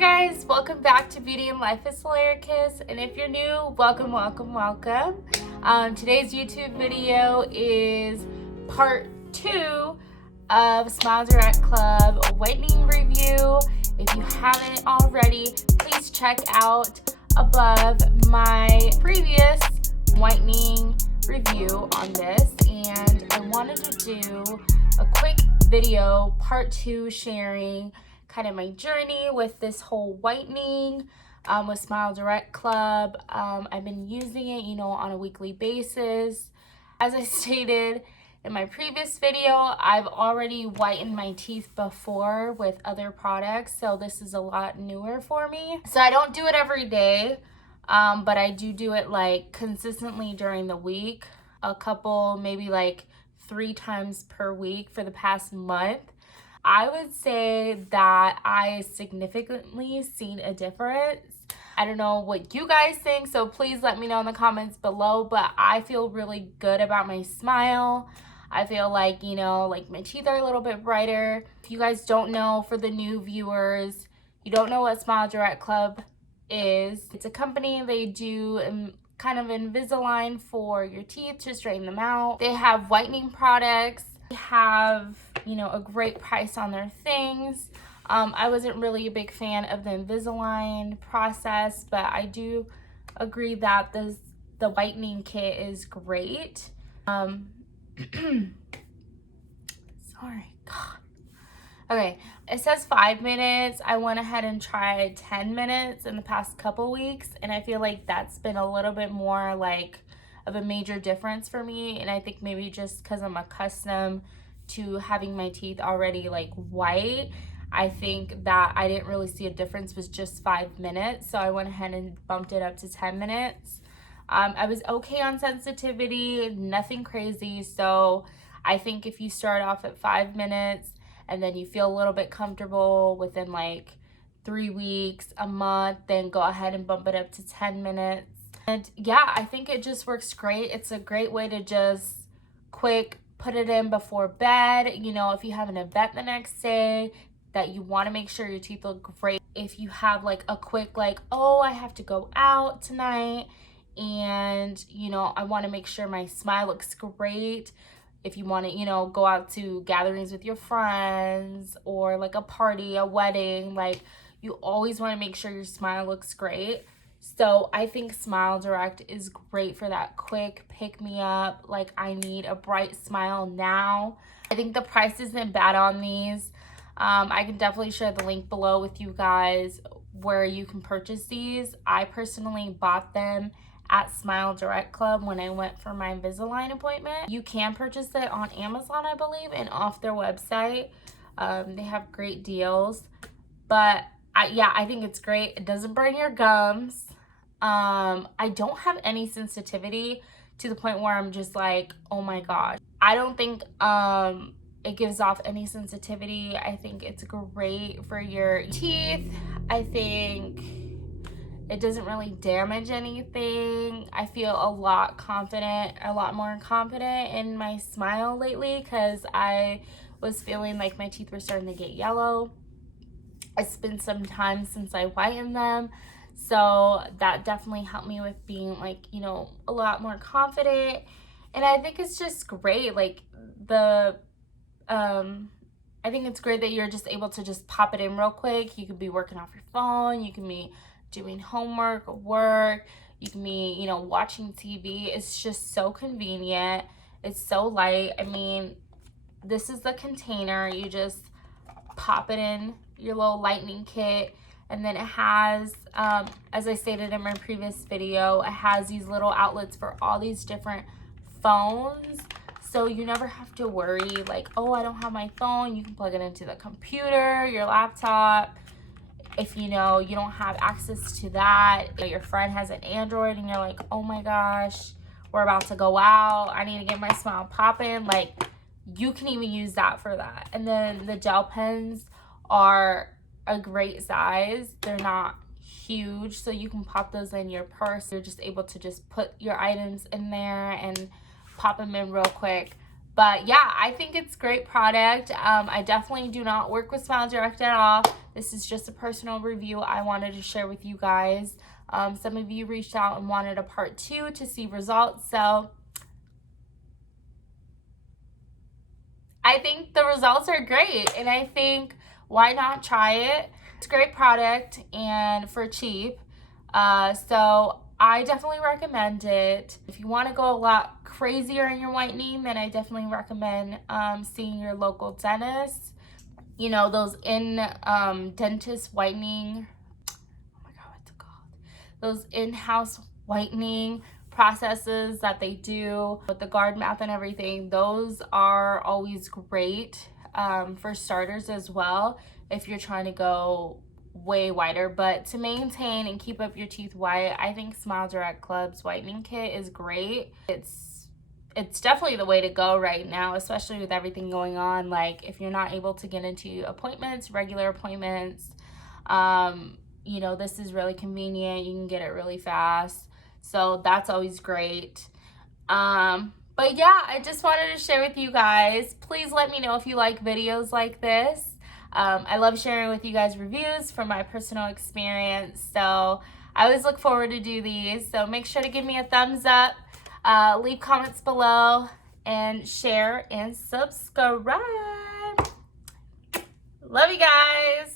Hi guys, welcome back to Beauty and Life is Hilarious, and if you're new, welcome. Today's YouTube video is part 2 of Smile Direct Club whitening review. If you haven't already, please check out above my previous whitening review on this, and I wanted to do a quick video, part 2, sharing kind of my journey with this whole whitening with Smile Direct Club. I've been using it, on a weekly basis. As I stated in my previous video, I've already whitened my teeth before with other products, so this is a lot newer for me. So I don't do it every day, but I do it like consistently during the week, a couple, maybe like 3 times per week for the past month. I would say that I significantly seen a difference. I don't know what you guys think, so please let me know in the comments below, but I feel really good about my smile. I feel like, like my teeth are a little bit brighter. If you guys don't know, for the new viewers, you don't know what Smile Direct Club is. It's a company. They do kind of Invisalign for your teeth to straighten them out. They have whitening products. They have, a great price on their things. I wasn't really a big fan of the Invisalign process, but I do agree that the whitening kit is great. Sorry, God. Okay, it says 5 minutes. I went ahead and tried 10 minutes in the past couple weeks, and I feel like that's been a little bit more like of a major difference for me. And I think maybe just because I'm accustomed to having my teeth already like white, I think that I didn't really see a difference with just 5 minutes, so I went ahead and bumped it up to 10 minutes. I was okay on sensitivity, nothing crazy, so I think if you start off at 5 minutes and then you feel a little bit comfortable within like 3 weeks, a month, then go ahead and bump it up to 10 minutes. And yeah, I think it just works great. It's a great way to just quick put it in before bed. If you have an event the next day that you want to make sure your teeth look great. If you have like a quick oh, I have to go out tonight and I want to make sure my smile looks great. If you want to go out to gatherings with your friends or like a party, a wedding, you always want to make sure your smile looks great. So I think Smile Direct is great for that quick pick me up, like I need a bright smile now. I think the price isn't bad on these. I can definitely share the link below with you guys where you can purchase these. I personally bought them at Smile Direct Club when I went for my Invisalign appointment. You can purchase it on Amazon, I believe, and off their website. They have great deals, but I think it's great. It doesn't burn your gums. I don't have any sensitivity to the point where I'm just like, oh my gosh. I don't think it gives off any sensitivity. I think it's great for your teeth. I think it doesn't really damage anything. I feel a lot more confident in my smile lately because I was feeling like my teeth were starting to get yellow. It's been some time since I whitened them, so that definitely helped me with being a lot more confident. And I think it's just great. I think it's great that you're just able to just pop it in real quick. You could be working off your phone, you can be doing homework, work, you can be, watching TV. It's just so convenient. It's so light. I mean, this is the container. You just pop it in your little lightning kit, and then it has, as I stated in my previous video, it has these little outlets for all these different phones, so you never have to worry oh, I don't have my phone. You can plug it into the computer, your laptop. If you don't have access to that, your friend has an Android and you're like, oh my gosh, we're about to go out, I need to get my smile popping, you can even use that for that. And then the gel pens are a great size. They're not huge, so you can pop those in your purse. You're just able to just put your items in there and pop them in real quick. But yeah, I think it's great product. I definitely do not work with Smile Direct at all. This is just a personal review I wanted to share with you guys. Some of you reached out and wanted a part 2 to see results, so I think the results are great, and I think why not try it? It's a great product and for cheap, so I definitely recommend it. If you want to go a lot crazier in your whitening, then I definitely recommend seeing your local dentist. You know, those dentist whitening, oh my god, what's it called? Those in-house whitening processes that they do with the guard map and everything, those are always great for starters as well if you're trying to go way whiter. But to maintain and keep up your teeth white, I think SMILEDIRECTCLUB's whitening kit is great. It's definitely the way to go right now, especially with everything going on. Like, if you're not able to get into appointments, regular appointments, you know, this is really convenient. You can get it really fast. So that's always great. But yeah, I just wanted to share with you guys. Please let me know if you like videos like this. I love sharing with you guys reviews from my personal experience. So I always look forward to do these. So make sure to give me a thumbs up, leave comments below, and share and subscribe. Love you guys.